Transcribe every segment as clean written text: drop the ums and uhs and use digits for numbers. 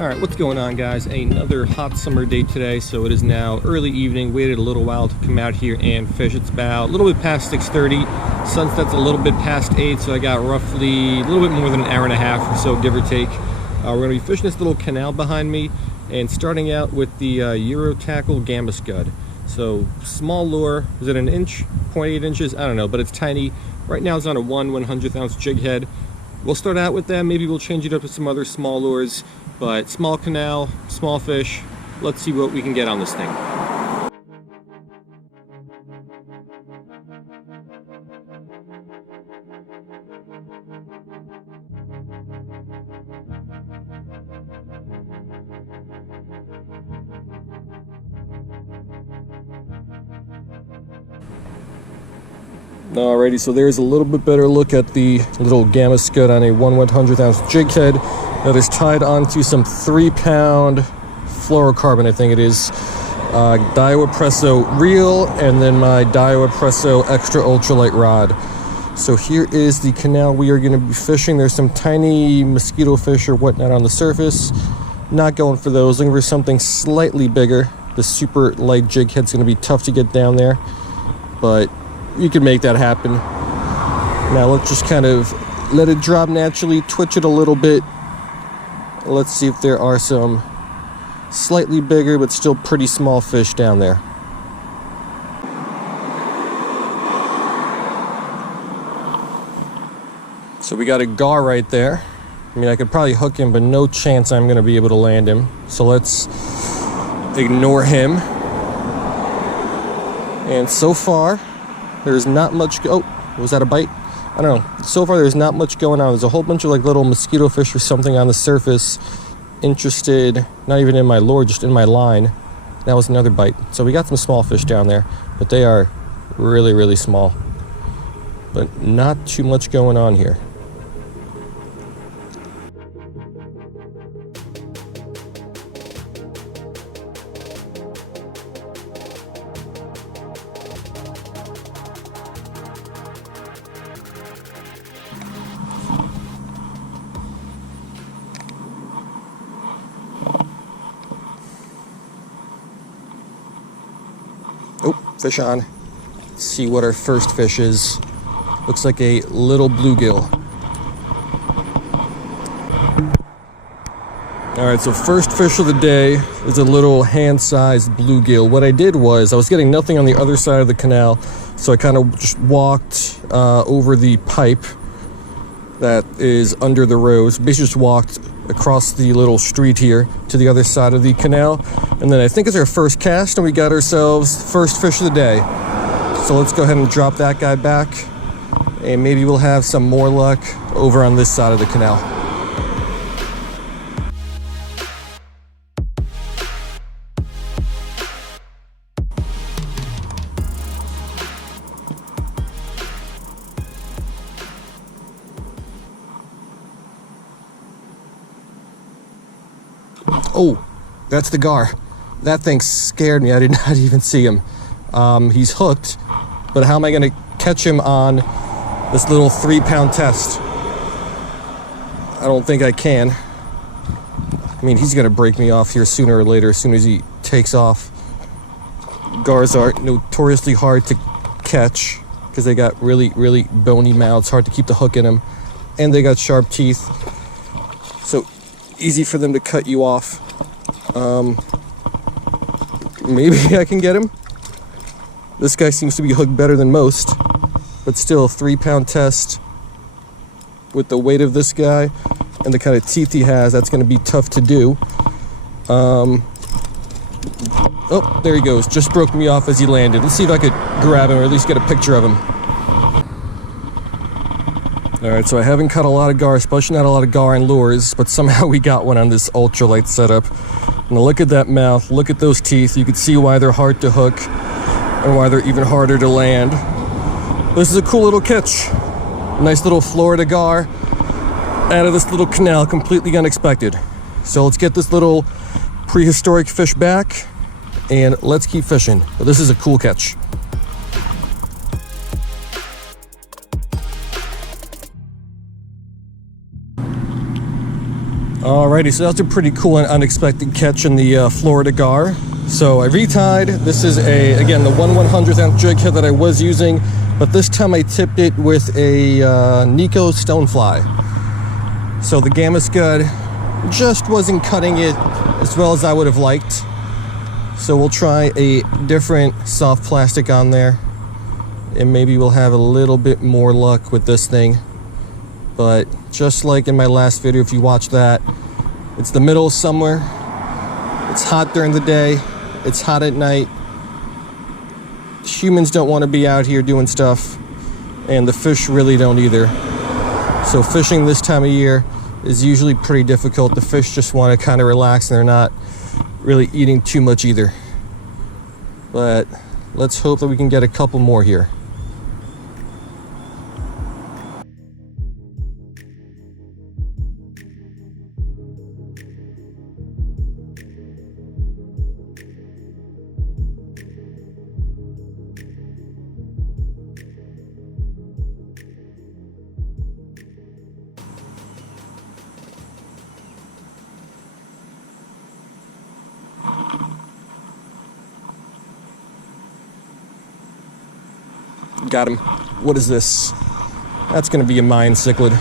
Alright, what's going on, guys? Another hot summer day today, so it is now early evening. Waited a little while to come out here and fish. It's about a little bit past 6:30. Sunset's a little bit past 8, so I got roughly a little bit more than an hour and a half or so, give or take. We're going to be fishing this little canal behind me and starting out with the Euro Tackle Gamma Scud. So, small lure. Is it an inch? 0.8 inches? I don't know, but it's tiny. Right now it's on a 1/100th ounce Jighead. We'll start out with that. Maybe we'll change it up with some other small lures. But small canal, small fish. Let's see what we can get on this thing. Alrighty, so there's a little bit better look at the little Gamma Scud on a 1/100th ounce Jighead that is tied onto some 3-pound fluorocarbon, I think it is. Daiwa Presso reel, and then my Daiwa Presso extra ultralight rod. So here is the canal we are going to be fishing. There's some tiny mosquito fish or whatnot on the surface. Not going for those, looking for something slightly bigger. The super light Jighead's going to be tough to get down there, but you can make that happen. Now let's just kind of let it drop naturally, twitch it a little bit. Let's see if there are some slightly bigger but still pretty small fish down there. So we got a gar right there. I mean, I could probably hook him, but no chance I'm going to be able to land him. So let's ignore him. And so far, there's not much. Oh, was that a bite? I don't know. So far, there's not much going on. There's a whole bunch of like little mosquito fish or something on the surface. Interested, not even in my lure, just in my line. That was another bite. So we got some small fish down there, but they are really, really small. But not too much going on here. Oh, fish on. Let's see what our first fish is. Looks like a little bluegill. Alright, so first fish of the day is a little hand-sized bluegill. What I did was, I was getting nothing on the other side of the canal, so I kind of just walked over the pipe that is under the rows. Basically just walked across the little street here to the other side of the canal, and then I think it's our first cast and we got ourselves first fish of the day. So let's go ahead and drop that guy back, and maybe we'll have some more luck over on this side of the canal. Oh, that's the gar. That thing scared me. I did not even see him. He's hooked, but how am I going to catch him on this little 3-pound test? I don't think I can. I mean, he's going to break me off here sooner or later as soon as he takes off. Gars are notoriously hard to catch because they got really, really bony mouths, hard to keep the hook in them, and they got sharp teeth. So easy for them to cut you off. Maybe I can get him. This guy seems to be hooked better than most, but still, 3-pound test with the weight of this guy and the kind of teeth he has, that's going to be tough to do. Oh, there he goes. Just broke me off as he landed. Let's see if I could grab him or at least get a picture of him. Alright, so I haven't caught a lot of gar, especially not a lot of gar and lures, but somehow we got one on this ultralight setup. Now look at that mouth, look at those teeth. You can see why they're hard to hook and why they're even harder to land. This is a cool little catch. Nice little Florida gar out of this little canal, completely unexpected. So let's get this little prehistoric fish back and let's keep fishing. But this is a cool catch. Alrighty, so that's a pretty cool and unexpected catch in the Florida gar. So I retied. This is again, the 1/100th ounce jig head that I was using, but this time I tipped it with a Nico stonefly. So the gamma scud just wasn't cutting it as well as I would have liked. So we'll try a different soft plastic on there, and maybe we'll have a little bit more luck with this thing. But just like in my last video, if you watch that, it's the middle of summer. It's hot during the day. It's hot at night. Humans don't want to be out here doing stuff, and the fish really don't either. So fishing this time of year is usually pretty difficult. The fish just want to kind of relax, and they're not really eating too much either. But let's hope that we can get a couple more here. Got him. What is this? That's going to be a Mayan cichlid.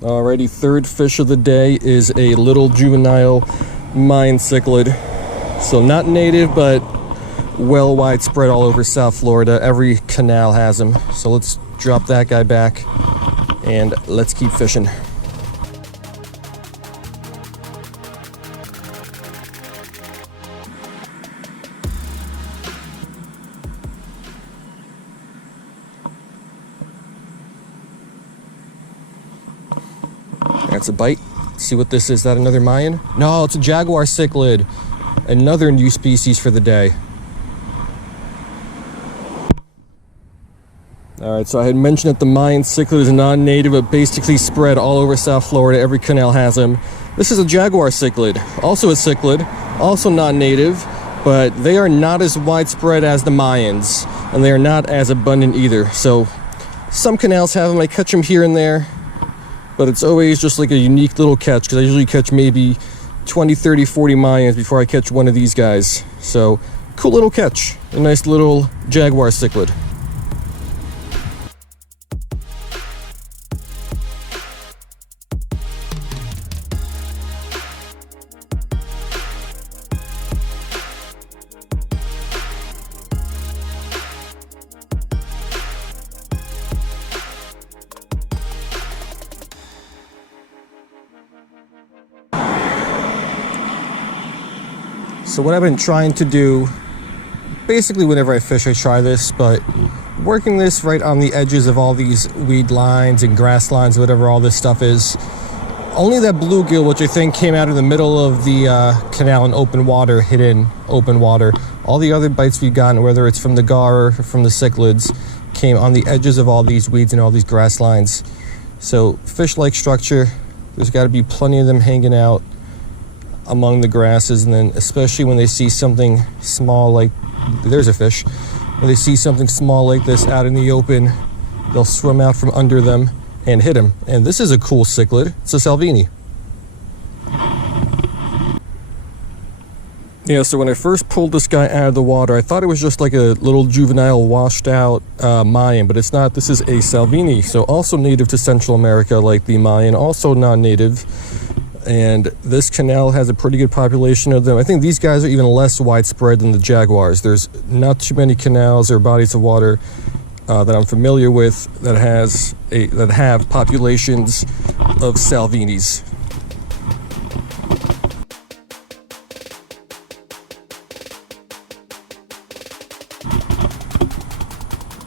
Alrighty, third fish of the day is a little juvenile Mayan cichlid. So not native, but well widespread all over South Florida. Every canal has them. So let's drop that guy back and let's keep fishing. That's a bite. See what this is. Is that another Mayan? No, it's a jaguar cichlid. Another new species for the day. Alright, so I had mentioned that the Mayan cichlid is non-native, but basically spread all over South Florida. Every canal has them. This is a jaguar cichlid. Also a cichlid. Also non-native, but they are not as widespread as the Mayans, and they are not as abundant either. So some canals have them. I catch them here and there, but it's always just like a unique little catch, because I usually catch maybe 20, 30, 40 Mayans before I catch one of these guys. So cool little catch. A nice little jaguar cichlid. So what I've been trying to do, basically whenever I fish I try this, but working this right on the edges of all these weed lines and grass lines, whatever all this stuff is. Only that bluegill, which I think came out in the middle of the canal in open water, hit in open water. All the other bites we've gotten, whether it's from the gar or from the cichlids, came on the edges of all these weeds and all these grass lines. So fish-like structure, there's got to be plenty of them hanging out among the grasses, and then especially when they see something small like, there's a fish, when they see something small like this out in the open, they'll swim out from under them and hit them. And this is a cool cichlid. It's a Salvini. Yeah, so when I first pulled this guy out of the water, I thought it was just like a little juvenile washed out Mayan, but it's not. This is a Salvini, so also native to Central America like the Mayan, also non-native. And this canal has a pretty good population of them. I think these guys are even less widespread than the jaguars. There's not too many canals or bodies of water that I'm familiar with that have populations of Salvinis.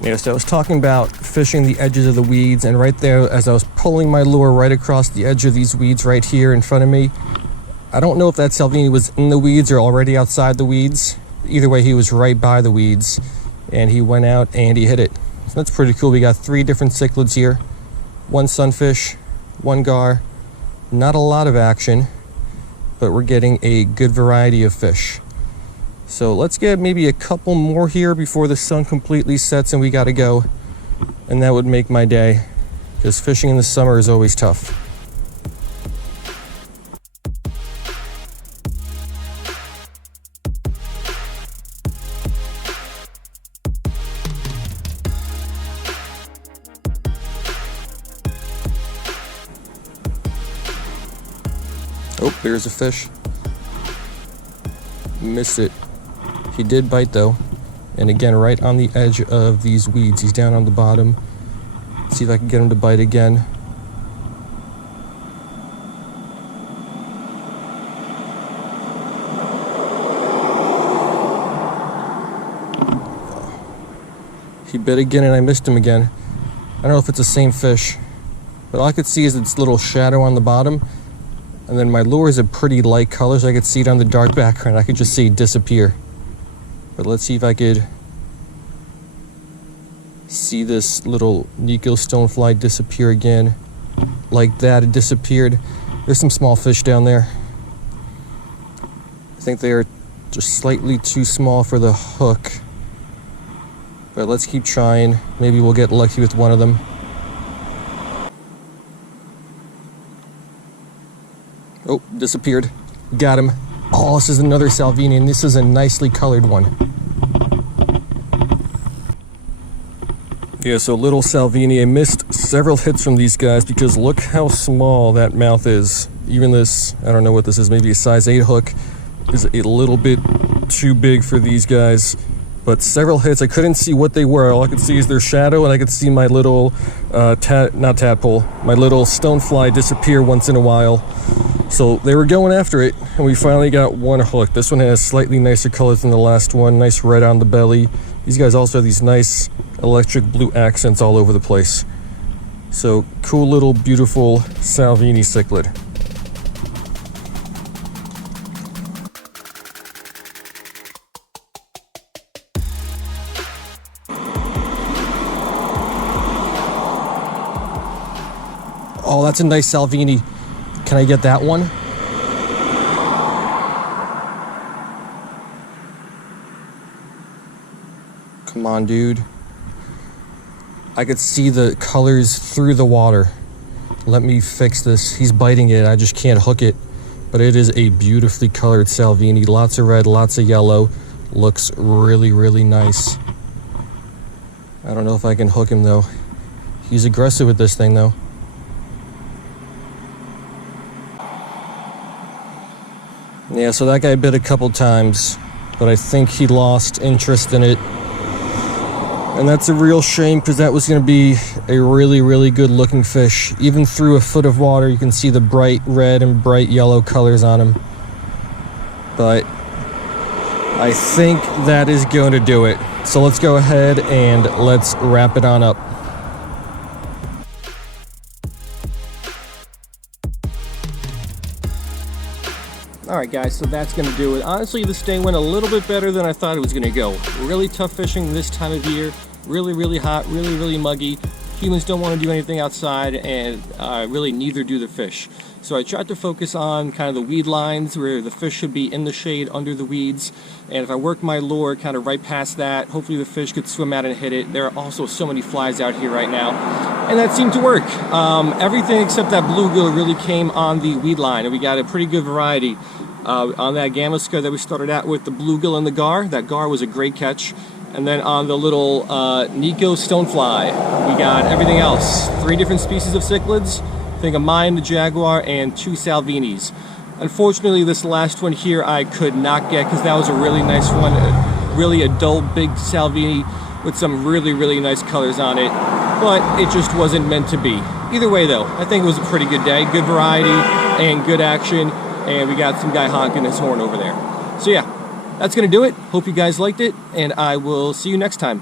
Yeah, so I was talking about fishing the edges of the weeds, and right there, as I was pulling my lure right across the edge of these weeds right here in front of me, I don't know if that Salvini was in the weeds or already outside the weeds. Either way, he was right by the weeds, and he went out and he hit it. So that's pretty cool. We got 3 different cichlids here. 1 sunfish, 1 gar. Not a lot of action, but we're getting a good variety of fish. So let's get maybe a couple more here before the sun completely sets and we gotta go. And that would make my day. because fishing in the summer is always tough. Oh, there's a fish. Missed it. He did bite though. And again, right on the edge of these weeds. He's down on the bottom. Let's see if I can get him to bite again. He bit again and I missed him again. I don't know if it's the same fish, but all I could see is its little shadow on the bottom. And then my lure is a pretty light color, so I could see it on the dark background. I could just see it disappear. But let's see if I could see this little Nico stonefly disappear again. Like that, it disappeared. There's some small fish down there. I think they are just slightly too small for the hook. But let's keep trying. Maybe we'll get lucky with one of them. Oh, disappeared. Got him. Oh, this is another Salvini, and this is a nicely colored one. Yeah, so little Salvini. I missed several hits from these guys because look how small that mouth is. Even this, I don't know what this is, maybe a size 8 hook, is a little bit too big for these guys. But several hits, I couldn't see what they were. All I could see is their shadow, and I could see my little, not tadpole, my little stonefly disappear once in a while. So they were going after it, and we finally got one hook. This one has slightly nicer colors than the last one. Nice red on the belly. These guys also have these nice electric blue accents all over the place. So cool little beautiful Salvini cichlid. Oh, that's a nice Salvini. Can I get that one? Come on, dude. I could see the colors through the water. Let me fix this. He's biting it. I just can't hook it. But it is a beautifully colored Salvini. Lots of red, lots of yellow. Looks really, really nice. I don't know if I can hook him, though. He's aggressive with this thing, though. Yeah, so that guy bit a couple times, but I think he lost interest in it. And that's a real shame because that was going to be a really, really good looking fish. Even through a foot of water, you can see the bright red and bright yellow colors on him. But I think that is going to do it. So let's go ahead and let's wrap it on up. Alright guys, so that's going to do it. Honestly, this day went a little bit better than I thought it was going to go. Really tough fishing this time of year. Really, really hot, really, really muggy. Humans don't want to do anything outside, and really neither do the fish. So I tried to focus on kind of the weed lines where the fish should be in the shade under the weeds. And if I work my lure kind of right past that, hopefully the fish could swim out and hit it. There are also so many flies out here right now. And that seemed to work. Everything except that bluegill really came on the weed line, and we got a pretty good variety. On that gamma scud that we started out with, the bluegill and the gar, that gar was a great catch. And then on the little Nico stonefly, we got everything else. 3 different species of cichlids, I think a mine, the jaguar, and 2 Salvinis. Unfortunately, this last one here I could not get because that was a really nice one, a really adult big Salvini with some really, really nice colors on it. But it just wasn't meant to be. Either way though, I think it was a pretty good day. Good variety and good action. And we got some guy honking his horn over there. So yeah, that's going to do it. Hope you guys liked it, and I will see you next time.